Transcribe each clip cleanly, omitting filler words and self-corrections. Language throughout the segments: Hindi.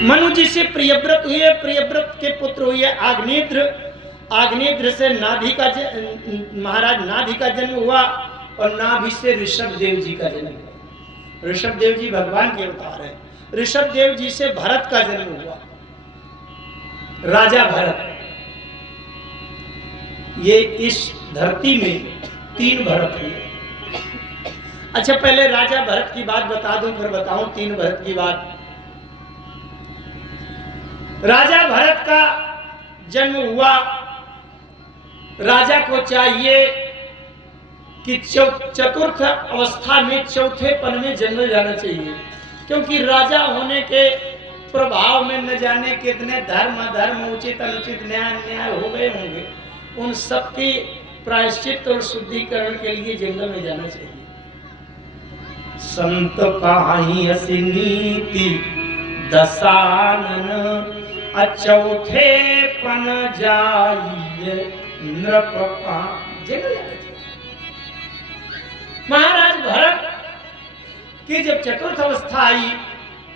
मनु जी से प्रियव्रत हुए, प्रियव्रत के पुत्र हुए आग्नेत्र, आग्नेत्र से महाराज नाभि का जन्म हुआ और नाभि से ऋषभ देव जी का जन्म हुआ। ऋषभ देव जी भगवान के अवतार हैं। ऋषभ देव जी से भरत का जन्म हुआ, राजा भरत। ये इस धरती में 3 भरत हुए। अच्छा, पहले राजा भरत की बात बता दूं, फिर बताऊं 3 भरत की बात। राजा भरत का जन्म हुआ। राजा को चाहिए कि चतुर्थ अवस्था में, चौथेपन में जंगल जाना चाहिए, क्योंकि राजा होने के प्रभाव में न जाने कितने धर्म उचित अनुचित न्याय हो गए होंगे। उन सबके प्रायश्चित और शुद्धिकरण के लिए जंगल में जाना चाहिए। संत पाही असी नीति दसानन, चौथे पन जाइए नृप जंगल जाना चाहिए। महाराज भरत की जब चतुर्थ अवस्था आई,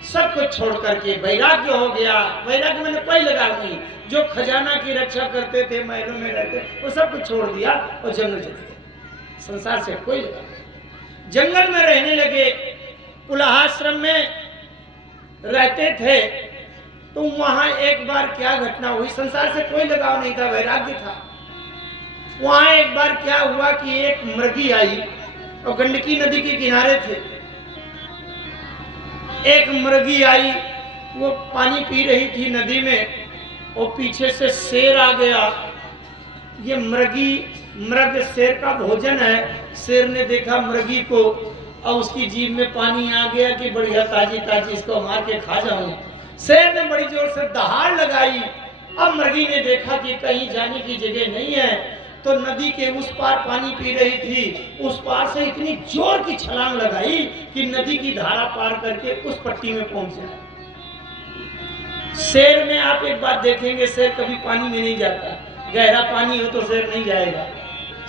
सब कुछ छोड़ करके वैराग्य हो गया। वैराग्य मैंने कोई लगा नहीं, जो खजाना की रक्षा करते थे, महलों में रहते, वो सब कुछ छोड़ दिया और जंगल चले गए। संसार से कोई लगा नहीं, जंगल में रहने लगे। पुलाहाश्रम में रहते थे, तो वहां एक बार क्या घटना हुई, संसार से कोई लगाव नहीं था, वैराग्य था। वहां एक बार क्या हुआ कि एक मृगी आई और गंडकी नदी के किनारे थे। एक मृगी आई, वो पानी पी रही थी नदी में, और पीछे से शेर आ गया। ये मृग शेर का भोजन है। शेर ने देखा मृगी को और उसकी जीभ में पानी आ गया कि बढ़िया ताजी ताजी इसको मार के खा जाऊं। शेर ने बड़ी जोर से दहाड़ लगाई। अब मृगी ने देखा कि कहीं जाने की जगह नहीं है, तो नदी के उस पार पानी पी रही थी, उस पार से इतनी जोर की छलांग लगाई कि नदी की धारा पार करके उस पट्टी में पहुंच जाए। शेर में आप एक बात देखेंगे, शेर कभी पानी में नहीं जाता। गहरा पानी हो तो शेर नहीं जाएगा।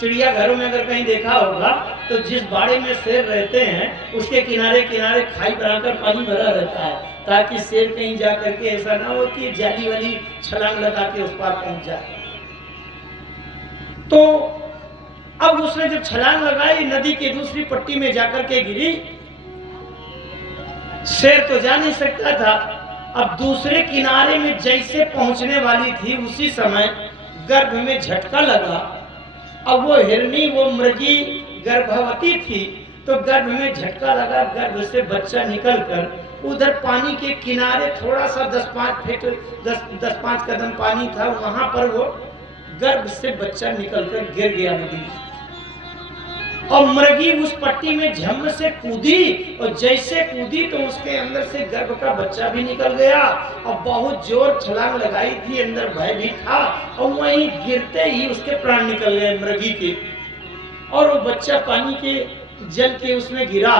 चिड़ियाघरों में अगर कहीं देखा होगा तो जिस बाड़े में शेर रहते हैं उसके किनारे किनारे खाई बनाकर पानी भरा रहता है, ताकि शेर कहीं जा करके ऐसा ना हो कि जाली वाली छलांग लगा के उस पार पहुंच जाए। तो अब उसने जब छलांग लगाई, नदी के दूसरी पट्टी में जाकर के गिरी। शेर तो जा नहीं सकता था। अब दूसरे किनारे में जैसे पहुंचने वाली थी, उसी समय गर्भ में झटका लगा। अब वो हिरनी, वो मृगी गर्भवती थी, तो गर्भ में झटका लगा। गर्भ से बच्चा निकलकर उधर पानी के किनारे थोड़ा सा 10-5 कदम पानी था, वहां पर वो गर्भ से बच्चा निकलकर गिर गया नदी में। और मृगी उस पट्टी में झम से कूदी, और जैसे कूदी तो उसके अंदर से गर्भ का बच्चा भी निकल गया, और बहुत जोर छलांग लगाई थी, अंदर भय भी था, और वहीं गिरते ही उसके प्राण निकल गए मृगी के। और वो बच्चा पानी के जल के उसमें गिरा।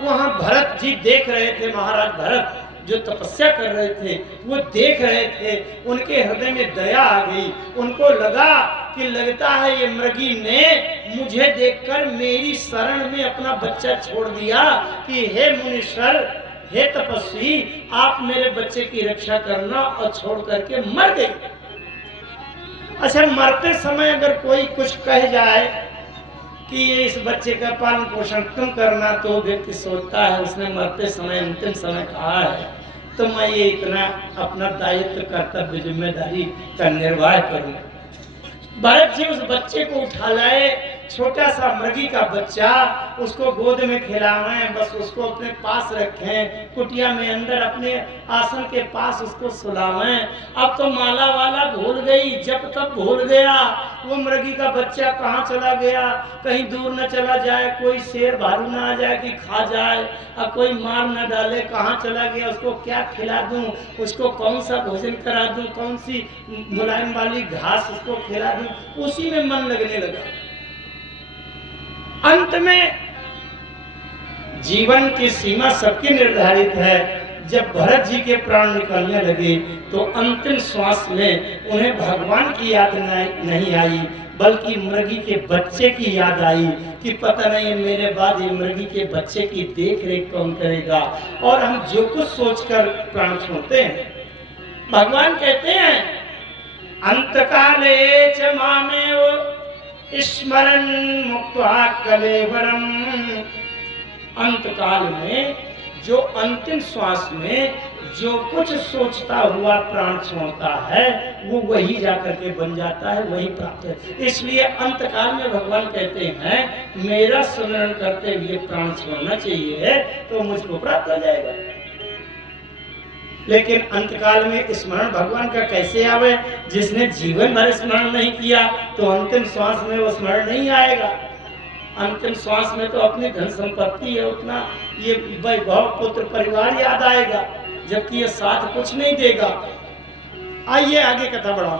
वहां भरत जी देख रहे थे, महाराज भरत जो तपस्या कर रहे थे वो देख रहे थे। उनके हृदय में दया आ गई। उनको लगा कि लगता है ये मृगी ने मुझे देखकर मेरी शरण में अपना बच्चा छोड़ दिया कि हे मुनीश्वर, हे तपस्वी, आप मेरे बच्चे की रक्षा करना, और छोड़ करके मर गई। अच्छा, मरते समय अगर कोई कुछ कह जाए कि ये इस बच्चे का पालन पोषण तुम करना, तो व्यक्ति सोचता है उसने मरते समय, अंतिम समय कहा है, तो मैं ये इतना अपना दायित्व, कर्तव्य, जिम्मेदारी का निर्वाह करूं। भरत जी उस बच्चे को उठा लाए, छोटा सा मृगी का बच्चा, उसको गोद में खिलावें, बस उसको अपने पास रखें, कुटिया में अंदर अपने आसन के पास उसको सुलावें। अब तो माला वाला भूल गई, जब तब भूल गया वो मृगी का बच्चा कहाँ चला गया। कहीं दूर न चला जाए, कोई शेर भालू ना आ जाए कि खा जाए, और कोई मार न डाले, कहाँ चला गया, उसको क्या खिला दूं, उसको कौन सा भोजन करा दूं, कौन सी मुलायम वाली घास उसको खिला दूं, उसी में मन लगने लगा। अंत में जीवन की सीमा सबकी निर्धारित है। जब भरत जी के प्राण निकलने लगे तो अंतिम श्वास में उन्हें भगवान की याद नहीं आई, बल्कि मृगी के बच्चे की याद आई कि पता नहीं मेरे बाद ये मृगी के बच्चे की देख रेख कौन करेगा। और हम जो कुछ सोचकर प्राण छोड़ते हैं भगवान कहते हैं अंतकाले च मामेव स्मरन् मुक्त्वा कलेवरम। अंतकाल में जो अंतिम श्वास में जो कुछ सोचता हुआ प्राण छोड़ता है वो वही जाकर के बन जाता है, वही प्राप्त है। इसलिए अंतकाल में भगवान कहते हैं मेरा स्मरण करते हुए प्राण छोड़ना चाहिए तो मुझको प्राप्त हो जाएगा। लेकिन अंतकाल में स्मरण भगवान का कैसे आवे? जिसने जीवन भर स्मरण नहीं किया तो अंतिम श्वास में वो स्मरण नहीं आएगा। अंतिम श्वास में तो अपनी धन संपत्ति है उतना ये वैभव पुत्र परिवार याद आएगा, जबकि ये साथ कुछ नहीं देगा। आइए आगे कथा बढ़ाओ।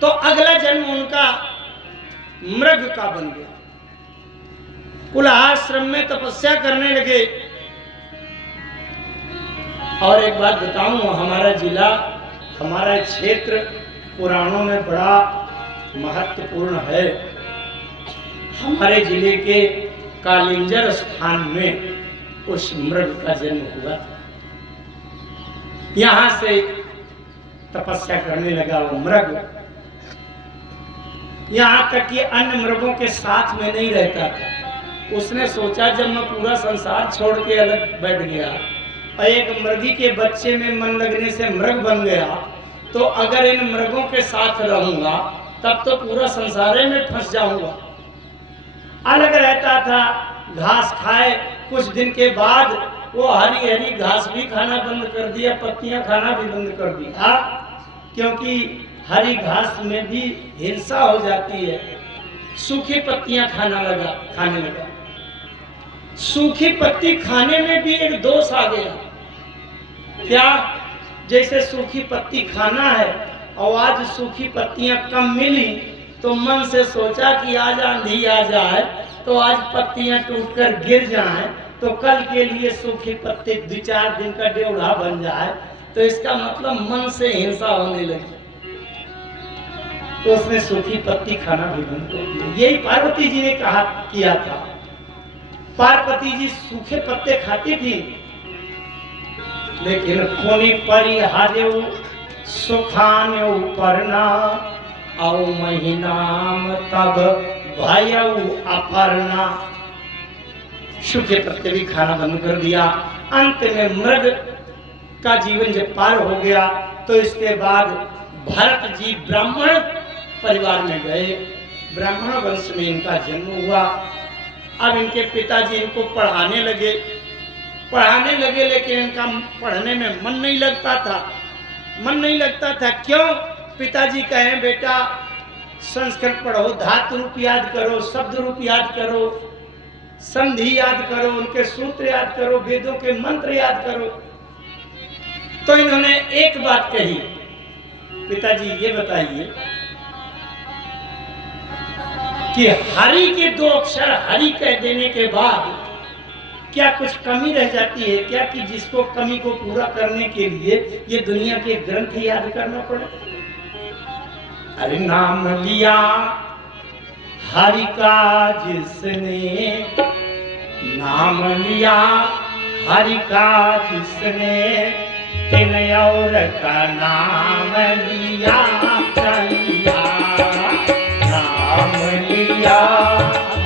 तो अगला जन्म उनका मृग का बन गया। कुलाश्रम में तपस्या करने लगे। और एक बात बताऊं, हमारा जिला, हमारा क्षेत्र पुराणों में बड़ा महत्वपूर्ण है। हमारे जिले के कालिंजर स्थान में उस मृग का जन्म हुआ था। यहां से तपस्या करने लगा वो मृग। यहां तक कि अन्य मृगों के साथ में नहीं रहता था। उसने सोचा जब मैं पूरा संसार छोड़ के अलग बैठ गया और एक मृगी के बच्चे में मन लगने से मृग बन गया, तो अगर इन मृगों के साथ रहूंगा तब तो पूरा संसार में फंस जाऊंगा। अलग रहता था, घास खाए। कुछ दिन के बाद वो हरी हरी घास भी खाना बंद कर दिया, पत्तियां खाना भी बंद कर दिया, क्योंकि हरी घास में भी हिंसा हो जाती है। सूखी पत्तियां खाने लगा। सूखी पत्ती खाने में भी एक दोष आ गया। क्या? जैसे सूखी पत्ती खाना है और आज सूखी पत्तियां कम मिली तो मन से सोचा कि आज आंधी आ जाए तो आज पत्तियां टूटकर गिर जाएं तो कल के लिए सूखी पत्ती 2-4 दिन का ड्योढ़ा बन जाए, तो इसका मतलब मन से हिंसा होने लगी। तो उसने सूखी पत्ती खाना भी बंद कर दिया। यही पार्वती जी ने कहा किया था। पार्वती जी सूखे पत्ते खाती थी, लेकिन खोनी परिहार्यो सुखान्यो परना औ महीनाम तब भयउ अपर्णा। सूखे पत्ते भी खाना बंद कर दिया। अंत में मृग का जीवन जब पार हो गया तो इसके बाद भरत जी ब्राह्मण परिवार में गए। ब्राह्मण वंश में इनका जन्म हुआ। अब इनके पिताजी इनको पढ़ाने लगे, लेकिन इनका पढ़ने में मन नहीं लगता था। क्यों? पिताजी कहें बेटा संस्कृत पढ़ो, धातु रूप याद करो, शब्द रूप याद करो, संधि याद करो, उनके सूत्र याद करो, वेदों के मंत्र याद करो। तो इन्होंने एक बात कही, पिताजी ये बताइए कि हरि के 2 अक्षर हरि कह देने के बाद क्या कुछ कमी रह जाती है क्या, कि जिसको कमी को पूरा करने के लिए ये दुनिया के ग्रंथ याद करना पड़े? अरे नाम लिया हरि का जिसने, नाम लिया हरि का जिसने, तिन और का नाम लिया लिया। नाम लिया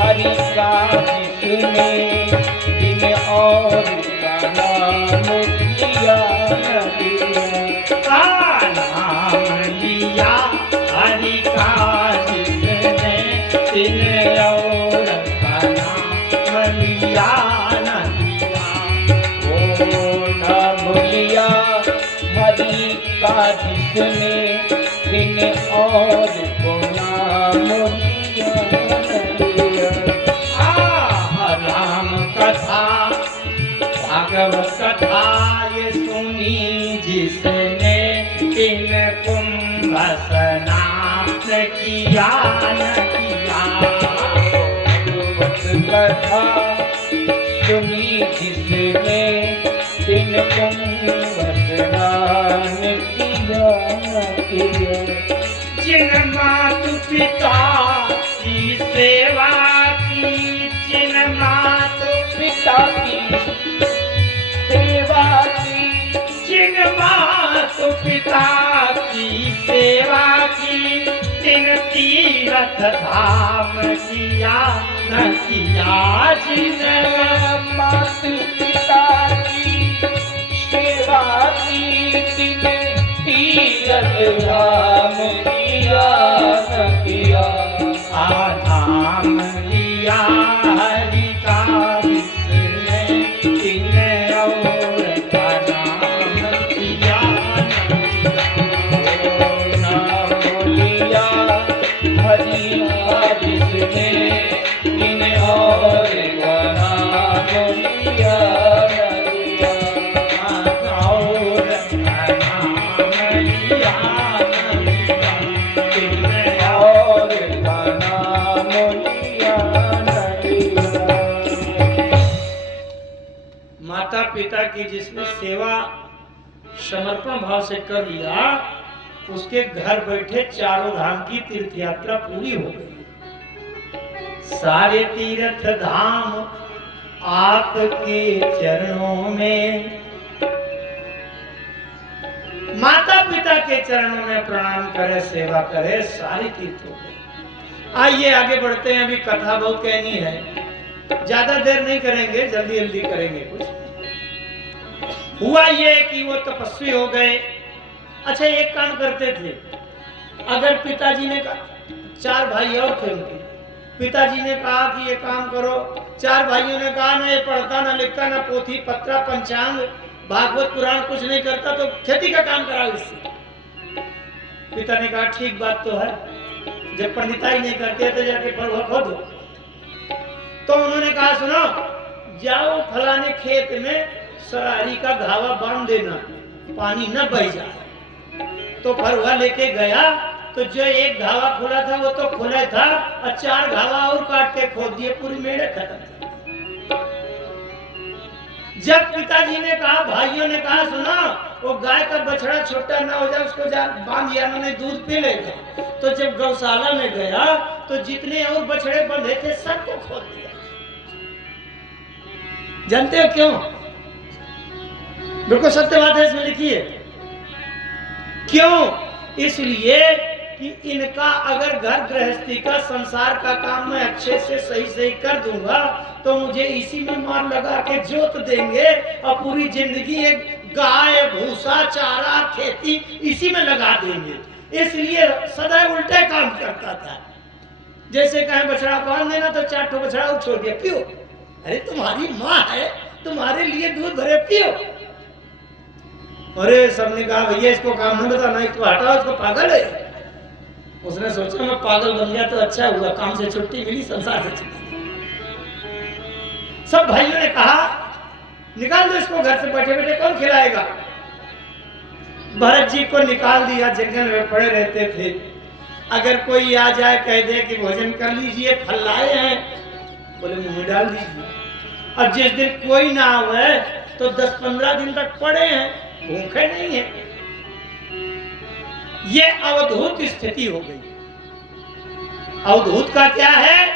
हरि का जिसने, तिन और का नाम लिया लिया। नाम लिया हरि का जिसने, तिन और का नाम लिया लिया। ओ नाम लिया हरि का जिसने, तिन और को नाम लिया लिया। राम कथा भागवत कथा ये सुनी जिसने, तिन कुंभ स्नान किया न किया। भागवत कथा सुनी जिसने, तिन कुंभ स्नान किया न किया। जिन मातु पिता की सेवा की, जिन मातु पिता की सेवा की, जिन मातु पिता की सेवा की, तीन तीरथ धाम किया न किया जिने। मात पिता की सेवा की, तीन तीरथ धाम किया न किया। नाम लिया हरि का जिसने, तीन और का नाम किया नाम लिया हरि का जिसने, तीन और का नाम लिया न लिया। और का नाम लिया और का नाम लिया न लिया। माता पिता की जिसने सेवा समर्पण भाव से कर लिया, उसके घर बैठे चारों धाम की तीर्थ यात्रा पूरी हो गई। सारे तीर्थ धाम आपके चरणों में, माता पिता के चरणों में प्रणाम करे, सेवा करे, सारी तीर्थ हो गई। आइए आगे बढ़ते हैं, अभी कथा बहुत कहनी है, ज्यादा देर नहीं करेंगे, जल्दी जल्दी करेंगे। कुछ हुआ ये कि वो तपस्वी हो गए। अच्छा, एक काम करते थे, अगर पिताजी ने कहा, चार भाई और थे उनके, पिताजी ने कहा कि ये काम करो, चार भाइयों ने कहा ना ये पढ़ता ना लिखता ना पोथी पत्रा पंचांग भागवत पुराण कुछ नहीं करता, तो खेती का काम कराओ इससे। पिता ने कहा ठीक बात तो है, जब पंडिताई नहीं करते तो जाके पढ़ो खोदो। तो उन्होंने कहा सुनो, जाओ फलाने खेत में सरारी का घावा बांध देना, पानी न बह जाए। तो फरुआ लेके गया, तो जो एक घावा खुला था वो तो खुला था, और चार घावा और काट के खोद दिए, पूरी मेढ़े खत्म। जब पिताजी ने कहा, भाइयों ने कहा सुना, वो गाय का बछड़ा छोटा ना हो जाए उसको जा बांध दिया, मैंने दूध पी लेगा। तो जब गौशाला में गया तो जितने और बछड़े बंधे थे सबको खोद दिया। जानते हो क्यों? बिल्कुल सत्य बात है, इसमें लिखी है। क्यों? इसलिए कि इनका अगर घर गृहस्थी का संसार का काम मैं अच्छे से सही कर दूंगा, तो मुझे इसी में मार लगा के जोत देंगे और पूरी जिंदगी एक गाय भूसा चारा खेती इसी में लगा देंगे। इसलिए सदा उल्टे काम करता था। जैसे कहें बछड़ा बांध देना तो चार ठो बछड़ा और छोड़ दिया, पियो। अरे तुम्हारी माँ है, तुम्हारे लिए दूध भरे, पियो। अरे सबने कहा भैया इसको काम नहीं बताना, इसको हटाओ, इसको पागल है। उसने सोचा मैं पागल बन गया तो अच्छा हुआ, काम से छुट्टी मिली, संसार से छुट्टी। सब भाइयों ने कहा निकाल दो इसको घर से, बैठे बैठे कौन खिलाएगा। भरत जी को निकाल दिया, जंगल में पड़े रहते थे। अगर कोई आ जाए कह दे कि भोजन कर लीजिए, फल लाए हैं, बोले मुंह में डाल दीजिए। अब जिस दिन कोई ना आवे तो 10-15 दिन तक पड़े हैं, भूखे नहीं है। ये अवधूत स्थिति हो गई। अवधूत का क्या है?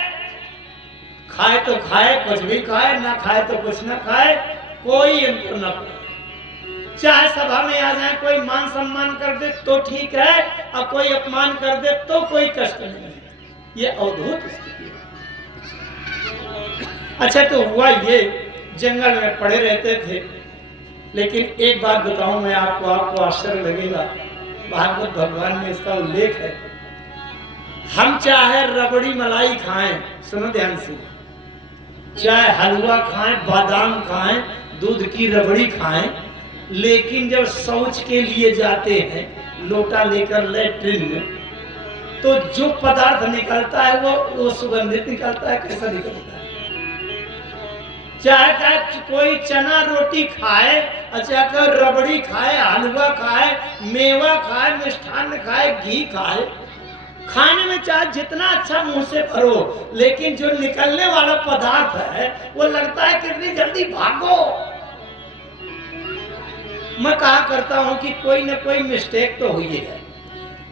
खाए तो खाए, कुछ भी खाए, ना खाए तो कुछ ना खाए, कोई अंतर न पड़े। चाहे सभा में आ जाए, कोई मान सम्मान कर दे तो ठीक है, और कोई अपमान कर दे तो कोई कष्ट नहीं। ये अवधूत स्थिति है। अच्छा, तो हुआ ये, जंगल में पड़े रहते थे। लेकिन एक बात बताऊं मैं आपको आश्चर्य लगेगा, भागवत भगवान में इसका उल्लेख है। हम चाहे रबड़ी मलाई खाएं, सुनो ध्यान से, चाहे हलवा खाएं, बादाम खाएं, दूध की रबड़ी खाएं, लेकिन जब शौच के लिए जाते हैं लोटा लेकर लैट्रिन में, तो जो पदार्थ निकलता है वो सुगंधित निकलता है। कैसा निकलता है? चाहे कोई चना रोटी खाए, चाहे रबड़ी खाए, हलवा खाए, मेवा खाए, मिष्ठान खाए, घी खाए, खाने में चाहे जितना अच्छा मुंह से भरो, लेकिन जो निकलने वाला पदार्थ है वो लगता है कितनी जल्दी भागो। मैं कहा करता हूं कि कोई न कोई मिस्टेक तो हुई है।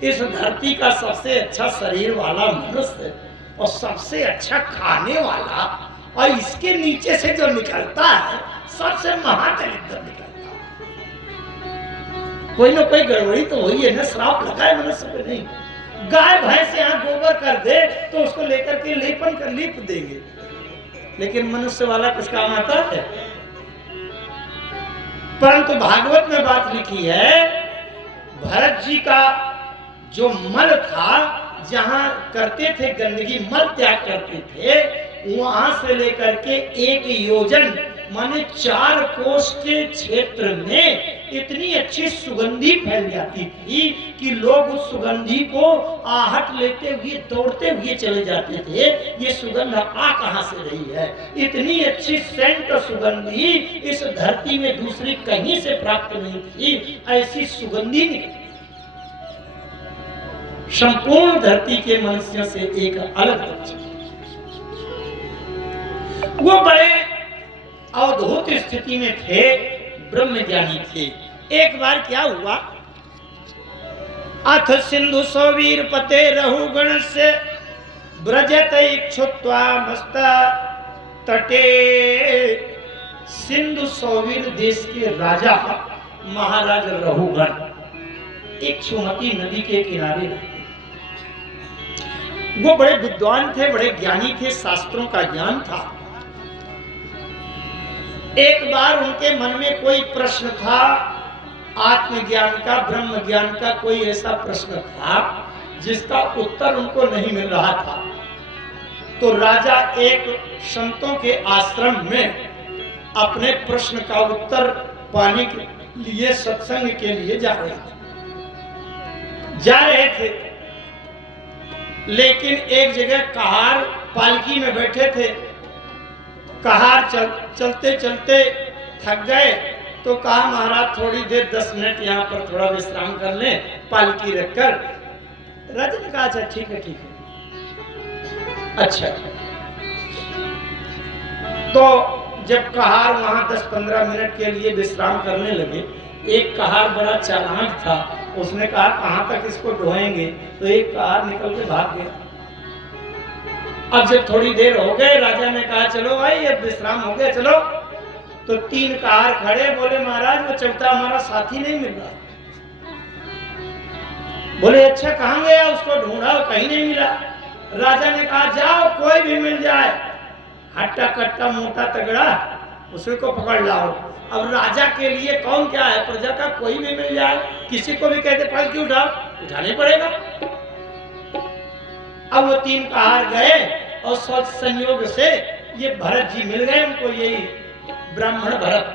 इस धरती का सबसे अच्छा शरीर वाला मनुष्य और सबसे अच्छा खाने वाला, और इसके नीचे से जो निकलता है सबसे महादलित निकलता है। कोई ना कोई गड़बड़ी तो हुई है ना, श्राप लगा है मनुष्य पे नहीं। गाय भैंस यहाँ गोबर कर दे तो उसको लेकर के लेपन कर लीप देंगे, लेकिन मनुष्य वाला कुछ काम आता है। परंतु भागवत में बात लिखी है, भरत जी का जो मल था, जहां करते थे गंदगी, मल त्याग करते थे, वहां से लेकर के 1 योजन माने 4 कोस के क्षेत्र में इतनी अच्छी सुगंधी फैल जाती थी कि लोग उस सुगंधी को आहट लेते हुए दौड़ते हुए चले जाते थे। ये सुगंध आ कहां से रही है? इतनी अच्छी सेंट और सुगंधी इस धरती में दूसरी कहीं से प्राप्त नहीं थी। ऐसी सुगंधी संपूर्ण धरती के मनुष्यों से एक अलग दर्जा। वो बड़े अवधूत स्थिति में थे, ब्रह्म ज्ञानी थे। एक बार क्या हुआ, अथ सिंधु सौवीर पते रहुगण से ब्रजत इच्छुत्वा मस्ता तटे। सिंधु सौवीर देश के राजा महाराज रहुगण इक्षुमती नदी के किनारे रहते। वो बड़े विद्वान थे, बड़े ज्ञानी थे, शास्त्रों का ज्ञान था। एक बार उनके मन में कोई प्रश्न था, आत्मज्ञान का, ब्रह्म ज्ञान का कोई ऐसा प्रश्न था जिसका उत्तर उनको नहीं मिल रहा था। तो राजा एक संतों के आश्रम में अपने प्रश्न का उत्तर पाने के लिए सत्संग के लिए जा रहे थे। लेकिन एक जगह कहार पालकी में बैठे थे। कहार चलते चलते थक गए तो कहा, महाराज थोड़ी देर 10 मिनट यहाँ पर थोड़ा विश्राम कर लें, पालकी रखकर। राजा ने कहा, अच्छा ठीक है ठीक है। अच्छा, तो जब कहार वहां 10-15 मिनट के लिए विश्राम करने लगे, एक कहार बड़ा चालाक था, उसने कहा कहां तक इसको ढोएंगे? तो एक कहार निकल के भाग गया। अब जब थोड़ी देर हो गए, राजा ने कहा चलो भाई अब विश्राम हो गया, चलो। तो 3 कहार खड़े, बोले महाराज वो चौथा हमारा साथी नहीं मिल रहा। बोले अच्छा कहां गया? उसको ढूंढा, कहीं नहीं मिला। राजा ने कहा जाओ कोई भी मिल जाए, हट्टा कट्टा मोटा तगड़ा, उसी को पकड़ लाओ। अब राजा के लिए कौन क्या है, प्रजा का कोई भी मिल जाए, किसी को भी कहते पालकी उठाओ, उठाने पड़ेगा। अब वो 3 कहार गए और सोच संयोग से ये भरत जी मिल गए उनको, यही ब्राह्मण भरत,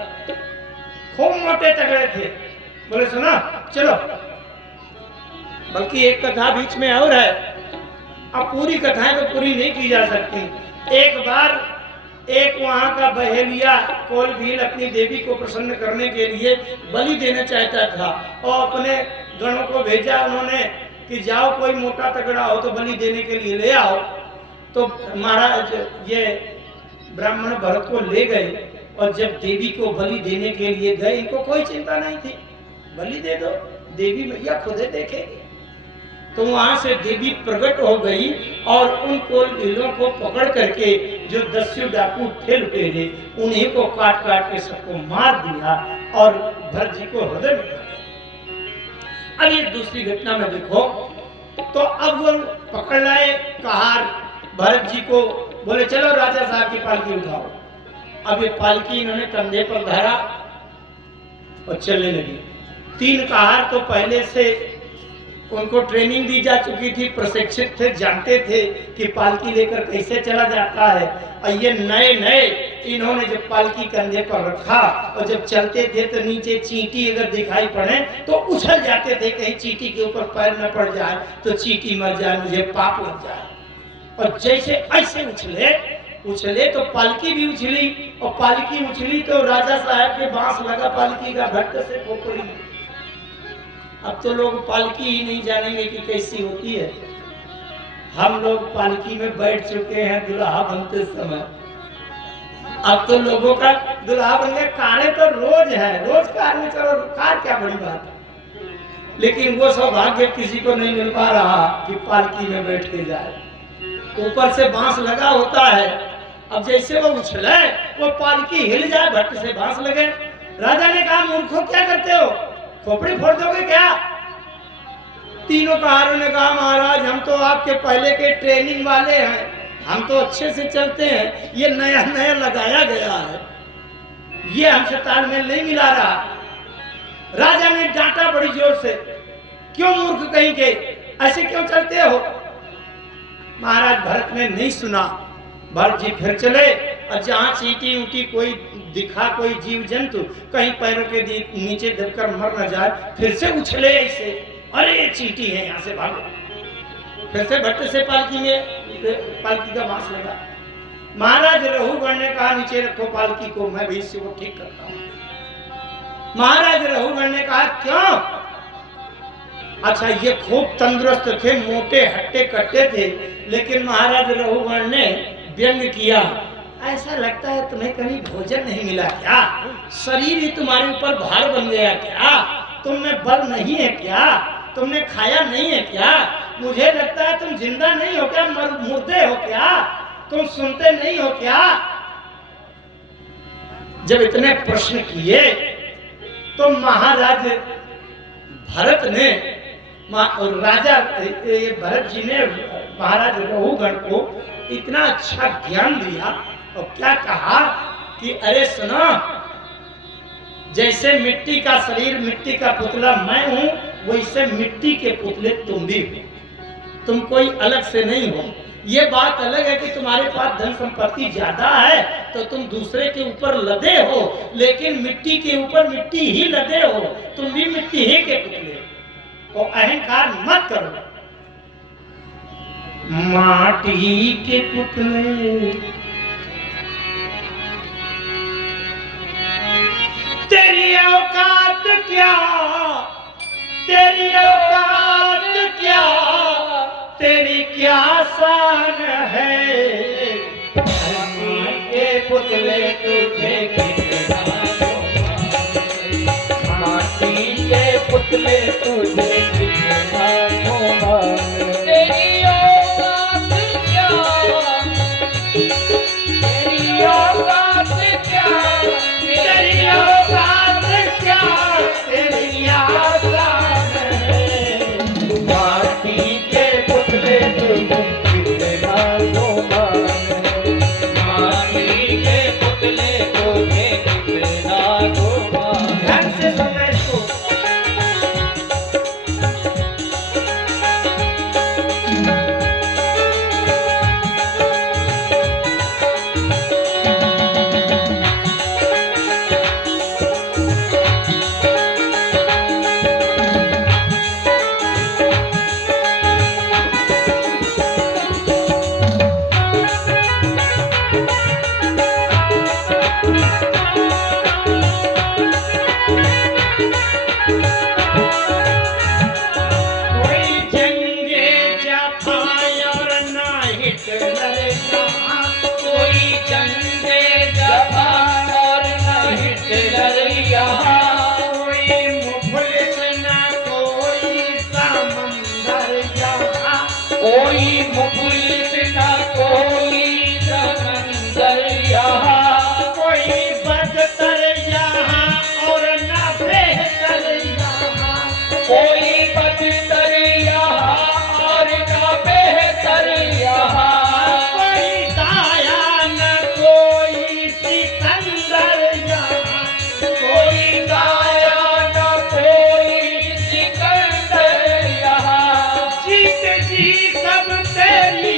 खूब मोटे तगड़े थे। बोले सुना चलो, बल्कि एक कथा बीच में और है, अब पूरी कथाएं तो पूरी नहीं की जा सकती। एक बार एक वहां का बहेलिया कोल भील अपनी देवी को प्रसन्न करने के लिए बलि देना चाहता था और अपने गणों को भेजा उन्होंने कि जाओ कोई मोटा तगड़ा हो तो बलि देने के लिए ले आओ। तो महाराज ये ब्राह्मण भरत को ले गए और जब देवी को बलि देने के लिए गए, इनको कोई चिंता नहीं थी, बलि दे दो, देवी मैया खुदे देखेगी। तो वहां से देवी प्रकट हो गई और उन कोलभीलों को पकड़ करके जो दस्यु डाकू थे लुटेरे, उन्हीं को काट काट के सबको मार दिया और भरत जी को हृदय में। अब एक दूसरी घटना में देखो, तो अब वो पकड़ लाए कहार भरत जी को, बोले चलो राजा साहब की पालकी उठाओ। अब ये पालकी इन्होंने कंधे पर धरा और चलने लगी। 3 कहार तो पहले से उनको ट्रेनिंग दी जा चुकी थी, प्रशिक्षित थे, जानते थे कि पालकी लेकर कैसे चला जाता है। और ये नए नए इन्होंने जब पालकी कंधे पर रखा और जब चलते थे तो नीचे चींटी अगर दिखाई पड़े तो उछल जाते थे, कहीं चींटी के ऊपर पैर न पड़ जाए तो चींटी मर जाए, मुझे पाप लग जाए। और जैसे ऐसे उछले तो पालकी भी उछली, और पालकी उछली तो राजा साहब के बांस लगा पालकी का, भट्ट से खोपड़ी। अब तो लोग पालकी ही नहीं जानेंगे कि कैसी होती है। हम लोग पालकी में बैठ चुके हैं दुल्हा बनते समय। अब तो लोगों का दुल्हा बनने कारें तो रोज है, रोज कार में चलो, कार क्या बड़ी बात है। लेकिन वो सौभाग्य किसी को नहीं मिल पा रहा कि पालकी में बैठ के जाए। ऊपर से बांस लगा होता है, अब जैसे वो उछले वो पालकी हिल जाए, भट्ट से बांस लगे। राजा ने कहा मूर्खों क्या करते हो, खोपड़ी फोड़ दोगे क्या? तीनों कहारों ने कहा महाराज हम तो आपके पहले के ट्रेनिंग वाले हैं, हम तो अच्छे से चलते हैं, ये नया नया लगाया गया है, ये हमसे तालमेल नहीं मिला रहा। राजा ने डांटा बड़ी जोर से, क्यों मूर्ख कहीं के, ऐसे क्यों चलते हो? महाराज भरत ने नहीं सुना। भरत जी फिर चले और जहां चींटी ऊटी कोई दिखा, कोई जीव जंतु कहीं पैरों के नीचे दबकर मर न जाए, फिर से उछले ऐसे, अरे ये चींटी है, यहां से भागो। फिर से भट्ट से पालकी का बांस लगा। महाराज रघुगण ने कहा नीचे रखो पालकी को, मैं भी इससे वो ठीक करता हूं। महाराज रघुगण ने कहा क्यों? अच्छा ये खूब तंदुरुस्त थे, मोटे हट्टे कट्टे थे, लेकिन महाराज रघुगण ने व्यंग किया, ऐसा लगता है तुम्हें कहीं भोजन नहीं मिला क्या? शरीर ही तुम्हारे ऊपर भार बन गया क्या? तुम में बल नहीं है क्या? तुमने खाया नहीं है क्या? मुझे लगता है तुम जिंदा नहीं हो क्या, मुर्दे हो क्या? तुम सुनते नहीं हो क्या? जब इतने प्रश्न किए तो महाराज भरत ने और राजा भरत जी ने महाराज रघुगण को इतना अच्छा ज्ञान दिया और क्या कहा कि अरे सुनो, जैसे मिट्टी का शरीर, मिट्टी का पुतला मैं हूं, वैसे मिट्टी के पुतले तुम भी हो, तुम कोई अलग से नहीं हो। ये बात अलग है कि तुम्हारे पास धन संपत्ति ज्यादा है तो तुम दूसरे के ऊपर लदे हो, लेकिन मिट्टी के ऊपर मिट्टी ही लदे हो, तुम भी मिट्टी ही के पुतले हो। और अहंकार मत करो। माटी के पुतले तेरी औकात क्या, तेरी औकात क्या, तेरी क्या शान है? माटी के पुतले तुझे कितना, माटी के पुतले तुझे कितना तेरी औकात क्या, तेरी औकात क्या, तेरी औकात क्या, तेरी आसान है? माटी के पुतले तुझे कितना गुमान है, माटी के पुतले तुझे कितना गुमान। ध्यान से सुनना इसको। कोई मुफलिस ना कोई समंदर यहाँ, कोई बदतर यहाँ और ना बेहतर यहाँ, कोई बदतर यहाँ और ना बेहतर यहाँ, कोई दाया न कोई सिकंदर यहाँ, कोई दाया न कोई सिकंदर यहाँ। जीत जी सब तेरी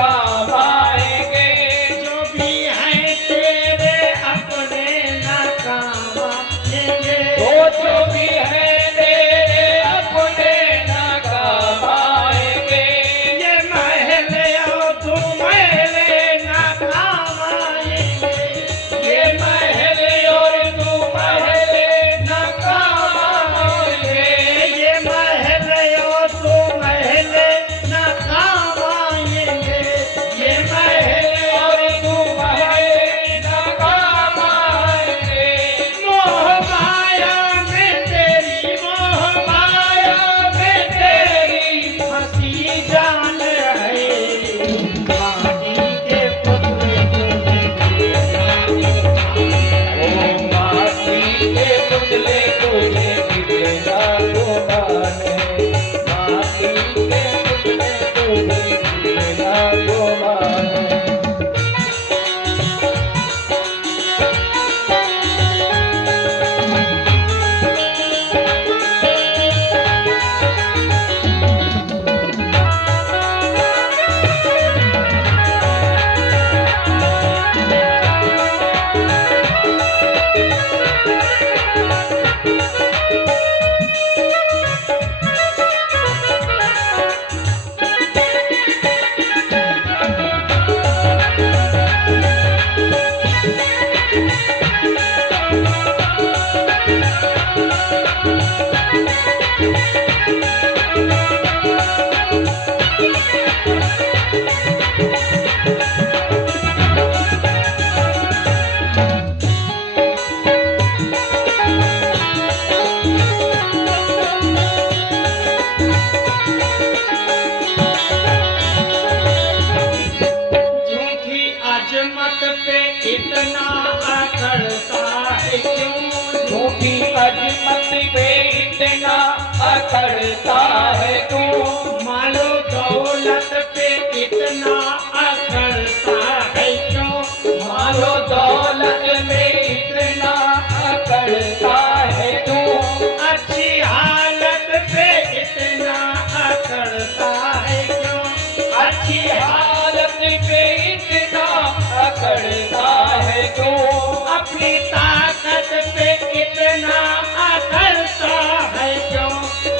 काम आएंगे। जो भी हैं तेरे अपने न काम आएंगे। जो भी है तेरे अपने न काम आएंगे। ये महल और तू महल न काम आएंगे। ये महल और तू महल न काम आएंगे। ये महल और तू महल न काम आएंगे। ये महल और तू महल न काम आएंगे। मोह माया में तेरी, मोह माया में तेरी फंसी जान है। माटी के पुतले ओ माटी के पुतले तुझे गिरना गुमान है। माटी के पुतले तुझे गिरना गुमान है। झूठी अजमत पे इतना अकड़ता है क्यों। झूठी अजमत पे इतना अकड़ता है तू। मालो दौलत पे इतना अकड़ता है क्यों। मालो दौलत में इतना अकड़ता है तू। अच्छी हालत पे इतना अकड़ता है क्यों। अच्छी हालत पे इतना अकड़ता है तू। अपनी ताकत पे इतना अकड़ता है क्यों।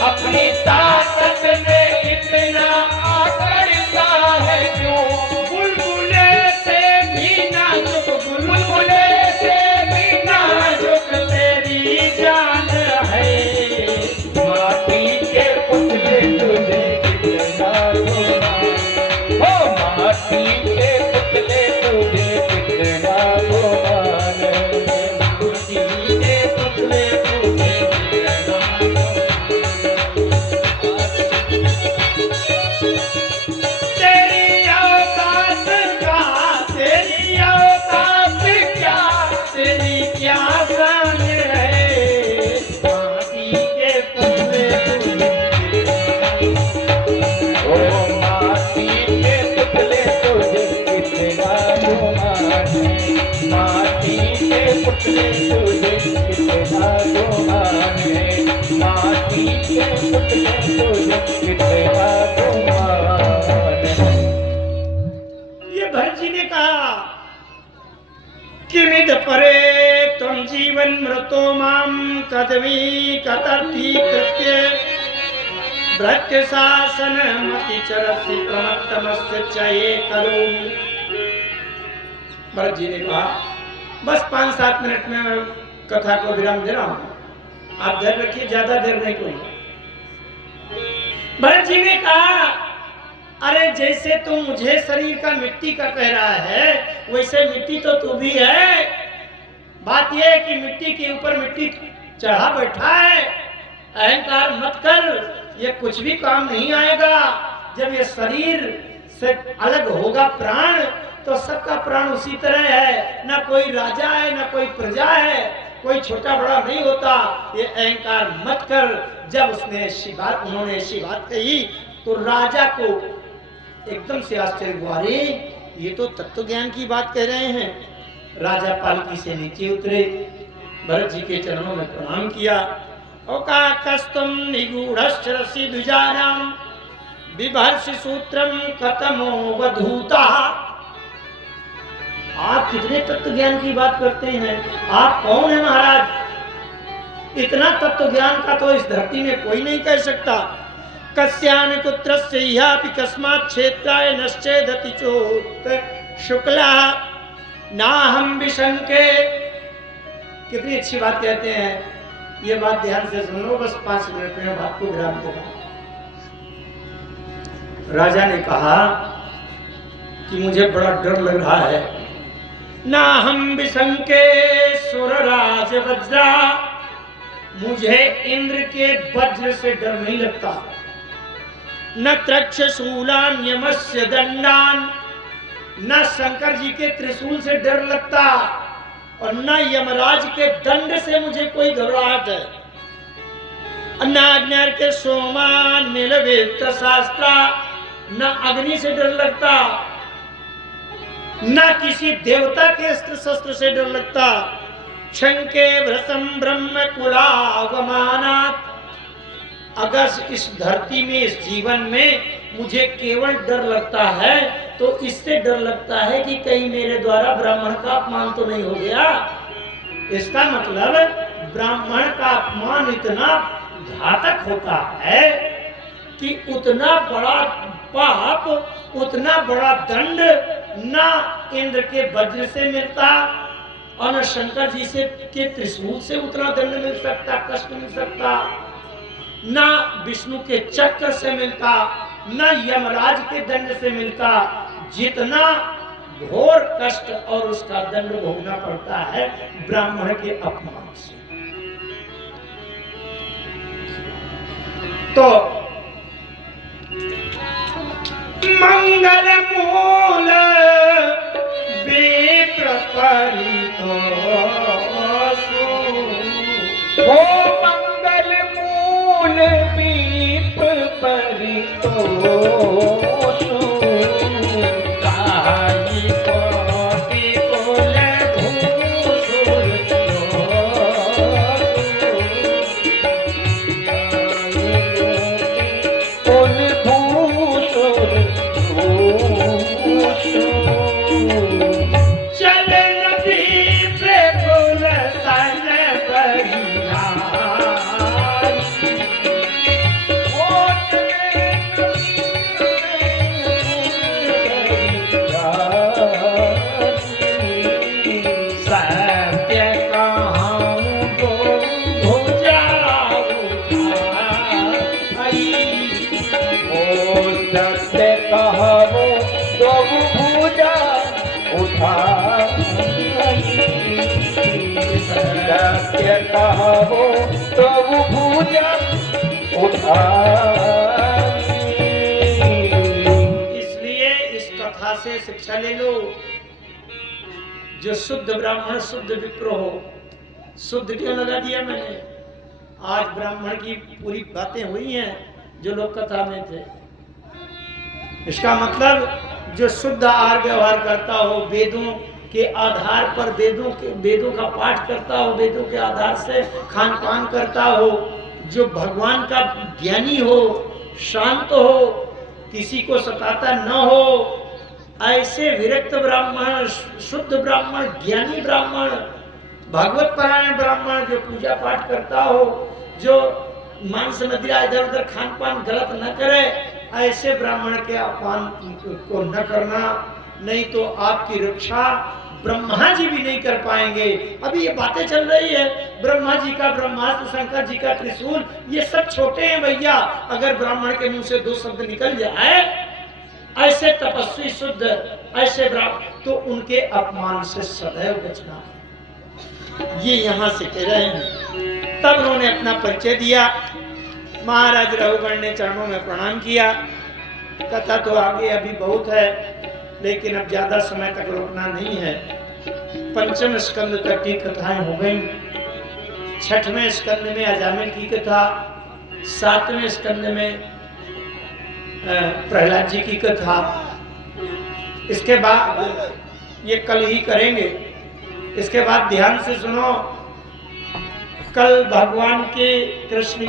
अपनी ताकत में इतना अकड़ता है क्यों। बुलबुले से भी नाजुक, बुलबुले से भी नाजुक तेरी जान है। माटी के पुतले तुझे कितना गुमान। हो माटी के पुतले तुझे कितना गुमान है। माटी के पुतले तुझे कितना तेरी औकात का, तेरी औकात क्या, तेरी क्या शान है। माटी के पुतले तुझे ओ माटी के पुतले तुझे कितना गुमान है। माटी के पुतले तुझे कितना गुमान है। माटी के पुतले तुझे कितना गुमान है। ये भरत जी ने कहा कि मिद परे तुम जीवन मृतो माम कदमी कतर्थी कृत्य भृत्य शासन मति चरसि प्रमत्तमस्य चये करोमि। भरत जी ने कहा बस 5-7 मिनट में मैं कथा को विराम दे रहा हूं, आप धैर्य रखिए, ज्यादा देर नहीं कोई। भरत जी ने कहा अरे जैसे तू मुझे शरीर का मिट्टी का कह रहा है, वैसे मिट्टी तो तू भी है। बात यह है कि मिट्टी के ऊपर मिट्टी चढ़ा बैठा है। अहंकार मत कर, ये कुछ भी काम नहीं आएगा। जब ये शरीर से अलग होगा प्राण, तो सबका प्राण उसी तरह है, ना कोई राजा है ना कोई प्रजा है, कोई छोटा बड़ा नहीं होता। ये अहंकार मत कर। जब उन्होंने ऐसी बात कही तो राजा को एकदम से आश्चर्य हुआ, अरे ये तो तत्व ज्ञान की बात कह रहे हैं। राजा पालकी से नीचे उतरे, भरत जी के चरणों में प्रणाम किया और कहा कस्तुम निगूढ़ रसी द्विजानाम बिभर्षि सूत्रम कतमो वधूता। आप कितने तत्व ज्ञान की बात करते हैं, आप कौन है महाराज? इतना तत्व ज्ञान का तो इस धरती में कोई नहीं कह सकता। कस्यामि कुत्रस्य ह्यापि कस्मात् क्षेत्राय नश्चेदति चोत शुक्ला नाहं विशंके। कितनी अच्छी बात कहते हैं, ये बात ध्यान से सुनो, बस 5 मिनट में बात को विराम देना। राजा ने कहा कि मुझे बड़ा डर लग रहा है। ना हम विशंके सुरराज वज्रा, मुझे इंद्र के वज्र से डर नहीं लगता। न त्रक्षशूलान यमस्य दंडान, न शंकर जी के त्रिशूल से डर लगता और न यमराज के दंड से मुझे कोई घबराहट है। न अग्नि के सोमान नीलवेत्र शास्त्रा, न अग्नि से डर लगता, न किसी देवता के अस्त्र शस्त्र से डर लगता। शंके भ्रसम ब्रह्म कुलागमानात्, अगर इस धरती में इस जीवन में मुझे केवल डर लगता है तो इससे डर लगता है कि कहीं मेरे द्वारा ब्राह्मण का अपमान तो नहीं हो गया। इसका मतलब ब्राह्मण का अपमान इतना घातक होता है कि उतना बड़ा पाप, उतना बड़ा दंड ना इंद्र के वज्र से मिलता और न शंकर जी से के त्रिशूल से उतना दंड मिल सकता, कष्ट मिल सकता, ना विष्णु के चक्र से मिलता, ना यमराज के दंड से मिलता। जितना घोर कष्ट और उसका दंड भोगना पड़ता है ब्राह्मण के अपमान से। तो मंगल मूल विप्र परितोषु, ओ मंगल मूल विप्र परितोषु, काई कोटि कुल भूषुर कुल भूषुर चलन विप्र कुल सन परिहारी, सत्य कहूँ गो भुजा उठाई। ओ सत्य कहो दो भुजा उठाई, सत्य कहो दो भुजा उठाई। इसलिए इस कथा से शिक्षा ले लो, जो शुद्ध ब्राह्मण शुद्ध विप्र हो। शुद्ध क्यों लगा दिया मैंने? आज ब्राह्मण की पूरी बातें हुई हैं जो लोग कथा में थे। इसका मतलब जो शुद्ध आहार व्यवहार करता हो, वेदों के आधार पर वेदों का पाठ करता हो, वेदों के आधार से खान पान करता हो, जो भगवान का ज्ञानी हो, शांत हो, किसी को सताता न हो, ऐसे विरक्त ब्राह्मण, शुद्ध ब्राह्मण, ज्ञानी ब्राह्मण, भगवत परायण ब्राह्मण, जो पूजा पाठ करता हो, जो मांस मदिरा इधर उधर खान पान गलत न करे, ऐसे ब्राह्मण के अपमान को न करना, नहीं तो आपकी रक्षा ब्रह्मा जी भी नहीं कर पाएंगे। अभी ये बातें चल रही है, ब्रह्मा जी का ब्रह्मास्त्र, शंकर जी का त्रिशूल, ये सब छोटे हैं भैया। अगर ब्राह्मण के मुंह से 2 शब्द निकल जाए, ऐसे तपस्वी शुद्ध, ऐसे ब्राह्मण, तो उनके अपमान से सदैव बचना। ये यहाँ से कह रहे हैं। तब उन्होंने अपना परिचय दिया। महाराज रघुगण ने चरणों में प्रणाम किया। कथा तो आगे अभी बहुत है, लेकिन अब ज्यादा समय तक रोकना नहीं है। 5वें स्कंद तक की कथाएं हो गई। 6वें स्कंद में अजामिल की कथा, 7वें स्कंद में प्रहलाद जी की कथा। इसके बाद ये कल ही करेंगे। इसके बाद ध्यान से सुनो, कल भगवान के कृष्ण